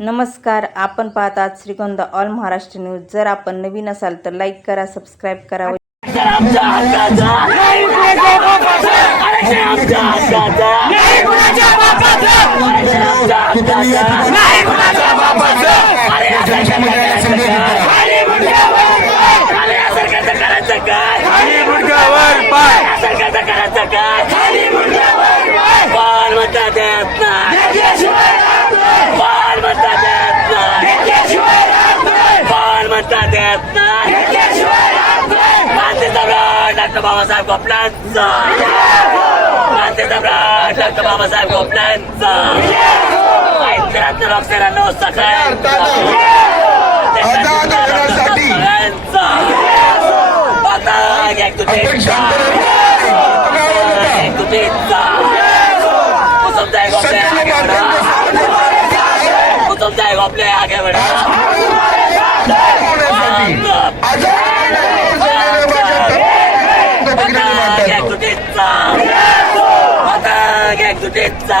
नमस्कार आपण पाहतात श्रीगोंदा ऑल महाराष्ट्र न्यूज जर आपण नवीन असाल तर लाईक करा सबस्क्राईब करा डॉक्टर बाबासाहेब सम्राट डॉक्टर बाबासाहेब गोपलांचा ऐकण्यात लोकसेना नो सगळ्यांचा आता तुझेचा